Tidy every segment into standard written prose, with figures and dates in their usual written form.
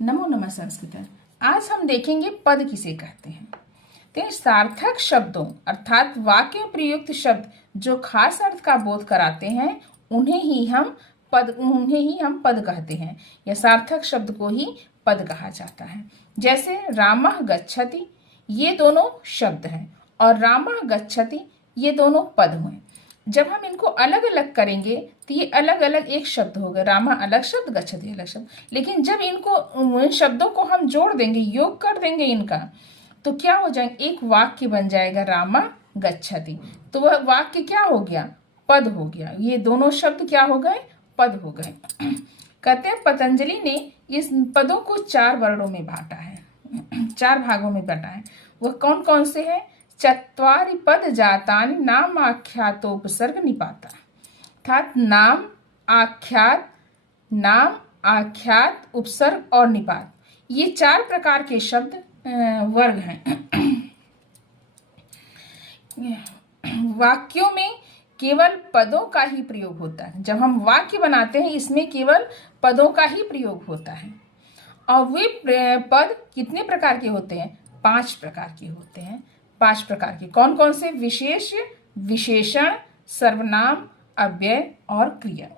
नमो नमः संस्कृत। आज हम देखेंगे पद किसे कहते हैं। तो सार्थक शब्दों अर्थात वाक्य में प्रयुक्त शब्द जो खास अर्थ का बोध कराते हैं उन्हें ही हम पद कहते हैं या सार्थक शब्द को ही पद कहा जाता है। जैसे रामः गच्छति ये दोनों शब्द हैं और रामः गच्छति ये दोनों पद हुए। जब हम इनको अलग अलग करेंगे तो ये अलग अलग एक शब्द होगा। रामा अलग शब्द, गच्छति अलग शब्द। लेकिन जब इन शब्दों को हम जोड़ देंगे, योग कर देंगे इनका, तो क्या हो जाएगा, एक वाक्य बन जाएगा रामा गच्छति। तो वह वाक्य क्या हो गया, पद हो गया। ये दोनों शब्द क्या हो गए, पद हो गए। कहते हैं पतंजलि ने इस पदों को 4 वर्णों में बांटा है, 4 भागों में बांटा है। वह कौन कौन से हैं? चत्वारि पद जातानि नाम आख्यातोपसर्ग निपाता। अर्थात नाम आख्यात उपसर्ग और निपात, ये 4 प्रकार के शब्द वर्ग हैं। वाक्यों में केवल पदों का ही प्रयोग होता है। जब हम वाक्य बनाते हैं इसमें केवल पदों का ही प्रयोग होता है। और वे पद कितने प्रकार के होते हैं? 5 प्रकार के होते हैं। 5 प्रकार के कौन कौन से? विशेष, विशेषण, सर्वनाम, अव्यय और क्रिया।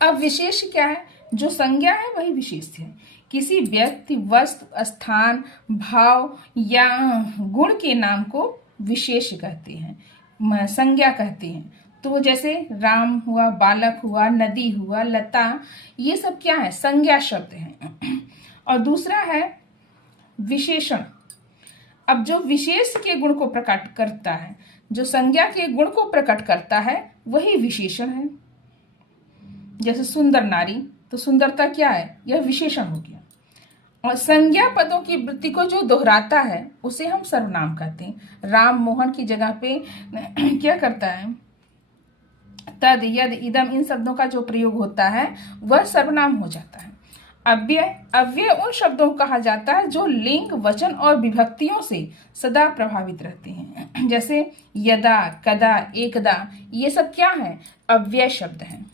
अब विशेष क्या है? जो संज्ञा है वही विशेष है। किसी व्यक्ति, वस्तु, स्थान, भाव या गुण के नाम को विशेष कहते हैं, संज्ञा कहते हैं। तो जैसे राम हुआ, बालक हुआ, नदी हुआ, लता, ये सब क्या है? संज्ञा शब्द हैं। और दूसरा है विशेषण। अब जो विशेष के गुण को प्रकट करता है, जो संज्ञा के गुण को प्रकट करता है, वही विशेषण है। जैसे सुंदर नारी, तो सुंदरता क्या है? यह विशेषण हो गया। और संज्ञा पदों की वृत्ति को जो दोहराता है उसे हम सर्वनाम कहते हैं। राम मोहन की जगह पे क्या करता है? तद, यद, इदम, इन शब्दों का जो प्रयोग होता है वह सर्वनाम हो जाता है। अव्यय उन शब्दों को कहा जाता है जो लिंग, वचन और विभक्तियों से सदा प्रभावित रहते हैं। जैसे यदा, कदा, एकदा, ये सब क्या है? अव्यय शब्द हैं।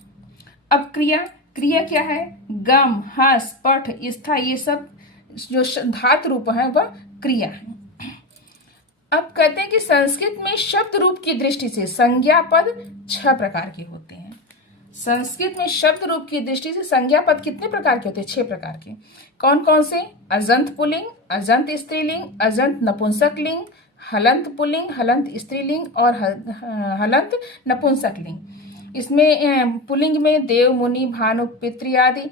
अब क्रिया क्या है? गम, हस, पठ, स्था, ये सब जो धातु रूप है वह क्रिया है। अब कहते हैं कि संस्कृत में शब्द रूप की दृष्टि से संज्ञा पद 6 प्रकार के होते हैं। संस्कृत में शब्द रूप की दृष्टि से संज्ञा पद कितने प्रकार के होते हैं? 6 प्रकार के। कौन कौन से? अजंत पुल्लिंग, अजंत स्त्रीलिंग, अजंत नपुंसकलिंग, हलंत पुल्लिंग, हलंत स्त्रीलिंग और हलंत नपुंसकलिंग। इसमें पुल्लिंग में देव, मुनि, भानु, पितृ आदि,